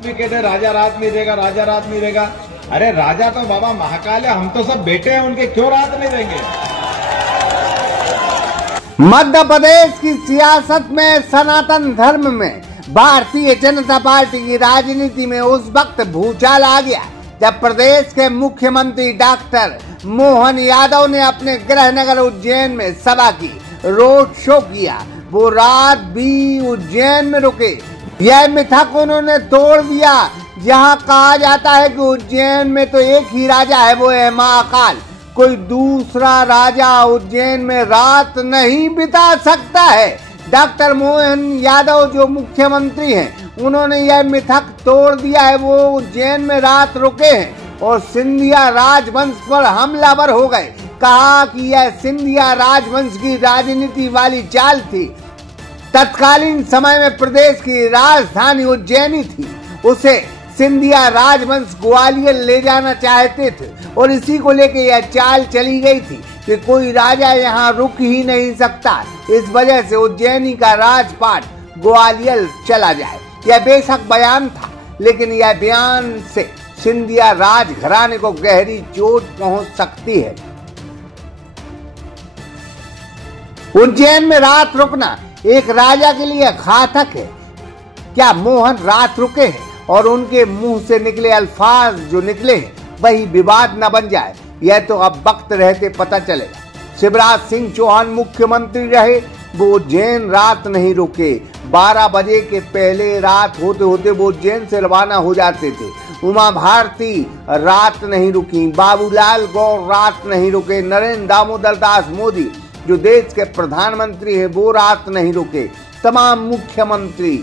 भी कहते हैं राजा रात नहीं देगा, राजा रात नहीं देगा। अरे राजा तो बाबा महाकाल है, हम तो सब बेटे हैं उनके, क्यों रात नहीं देंगे। मध्य प्रदेश की सियासत में, सनातन धर्म में, भारतीय जनता पार्टी की राजनीति में उस वक्त भूचाल आ गया जब प्रदेश के मुख्यमंत्री डॉक्टर मोहन यादव ने अपने गृह नगर उज्जैन में सभा की, रोड शो किया। वो रात भी उज्जैन में रुके। यह मिथक उन्होंने तोड़ दिया। जहां कहा जाता है कि उज्जैन में तो एक ही राजा है, वो है महाकाल, कोई दूसरा राजा उज्जैन में रात नहीं बिता सकता है। डॉक्टर मोहन यादव जो मुख्यमंत्री हैं, उन्होंने यह मिथक तोड़ दिया है। वो उज्जैन में रात रुके हैं और सिंधिया राजवंश पर हमलावर हो गए। कहा कि यह सिंधिया राजवंश की राजनीति वाली चाल थी। तत्कालीन समय में प्रदेश की राजधानी उज्जैनी थी, उसे सिंधिया राजवंश ग्वालियर ले जाना चाहते थे और इसी को लेकर यह चाल चली गई थी कि कोई राजा यहाँ रुक ही नहीं सकता। इस वजह से उज्जैनी का राजपाट ग्वालियर चला जाए। यह बेशक बयान था, लेकिन यह बयान से सिंधिया राजघराने को गहरी चोट पहुंच सकती है। उज्जैन में रात रुकना एक राजा के लिए घातक है। क्या मोहन रात रुके हैं और उनके मुंह से निकले अल्फाज जो निकले हैं वही विवाद न बन जाए, यह तो अब वक्त रहते पता चलेगा। शिवराज सिंह चौहान मुख्यमंत्री रहे, वो उज्जैन रात नहीं रुके। 12 बजे के पहले रात होते होते वो उज्जैन से रवाना हो जाते थे। उमा भारती रात नहीं रुकी, बाबूलाल गौर रात नहीं रुके, नरेंद्र दामोदर दास मोदी जो देश के प्रधानमंत्री है वो रात नहीं रुके। तमाम मुख्यमंत्री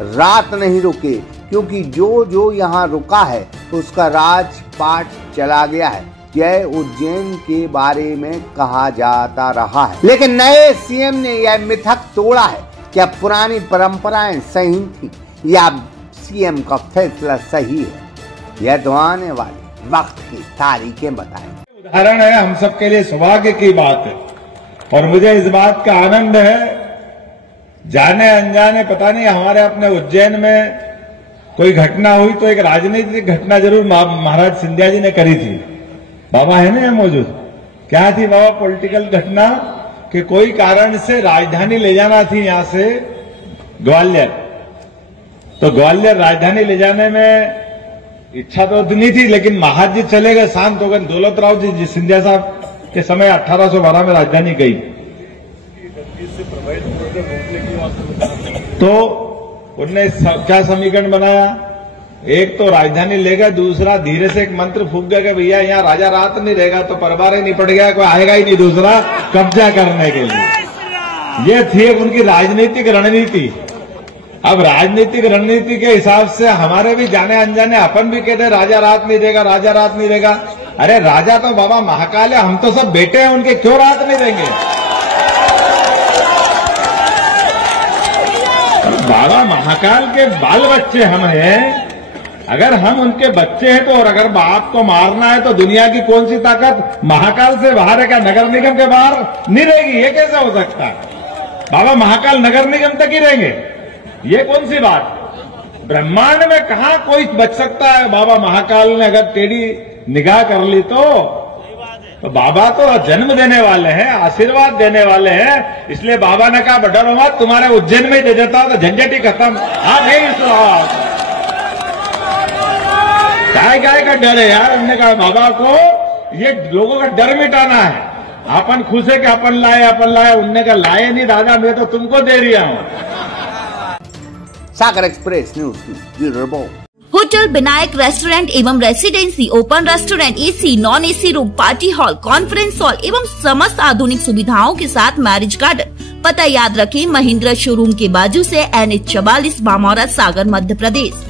रात नहीं रुके, क्योंकि जो जो यहाँ रुका है उसका राजपाट चला गया है। यह उज्जैन के बारे में कहा जाता रहा है, लेकिन नए सीएम ने यह मिथक तोड़ा है। क्या पुरानी परंपराएं सही थी या सीएम का फैसला सही है, यह तो आने वाले वक्त की तारीखें बताएंगे। उदाहरण है, हम सबके लिए सौभाग्य की बात है और मुझे इस बात का आनंद है, जाने अनजाने पता नहीं हमारे अपने उज्जैन में कोई घटना हुई तो एक राजनीतिक घटना जरूर महाराज सिंधिया जी ने करी थी। बाबा है ना मौजूद, क्या थी बाबा पॉलिटिकल घटना कि कोई कारण से राजधानी ले जाना थी यहां से ग्वालियर। तो ग्वालियर राजधानी ले जाने में इच्छा तो नहीं थी, लेकिन महाराज जी चले गए, शांत हो गए। दौलत राव जी सिंधिया साहब के समय 1812 में राजधानी गई। तो उनने क्या समीकरण बनाया, एक तो राजधानी ले गए, दूसरा धीरे से एक मंत्र फूंक गया कि भैया यहाँ राजा रात नहीं रहेगा, तो परिवार ही निपट गया, कोई आएगा ही नहीं दूसरा कब्जा करने के लिए। ये थी उनकी राजनीतिक रणनीति। अब राजनीतिक रणनीति के हिसाब से हमारे भी जाने अनजाने अपन भी कहते हैं राजा रात नहीं देगा, राजा रात नहीं देगा। अरे राजा तो बाबा महाकाल है, हम तो सब बेटे हैं उनके, क्यों रात नहीं देंगे। बाबा महाकाल के बाल बच्चे हम हैं। अगर हम उनके बच्चे हैं तो, और अगर बाप को मारना है तो दुनिया की कौन सी ताकत महाकाल से बाहर है? क्या नगर निगम के बाहर नहीं रहेगी? ये कैसे हो सकता है? बाबा महाकाल नगर निगम तक ही रहेंगे, ये कौन सी बात? ब्रह्मांड में कहां कोई बच सकता है? बाबा महाकाल ने अगर टेढ़ी निगाह कर ली तो बाबा तो जन्म देने वाले हैं, आशीर्वाद देने वाले हैं। इसलिए बाबा ने कहा डरो मत, तुम्हारे उज्जैन में दे देता तो झंझट ही खत्म। हाँ नहीं काय का डर है यार। हमने कहा बाबा को ये लोगों का डर मिटाना है। अपन खुश है कि अपन लाए। उनने कहा लाए नहीं दादा, मैं तो तुमको दे रहा हूं। सागर एक्सप्रेस न्यूज की रिपोर्ट। होटल विनायक रेस्टोरेंट एवं residency, open restaurant, AC, non AC room, party hall, conference hall एवं समस्त आधुनिक सुविधाओं के साथ मैरिज गार्डन। पता याद रखें, महिंद्रा शोरूम के बाजू से NH 44 बामौरा, सागर, मध्य प्रदेश।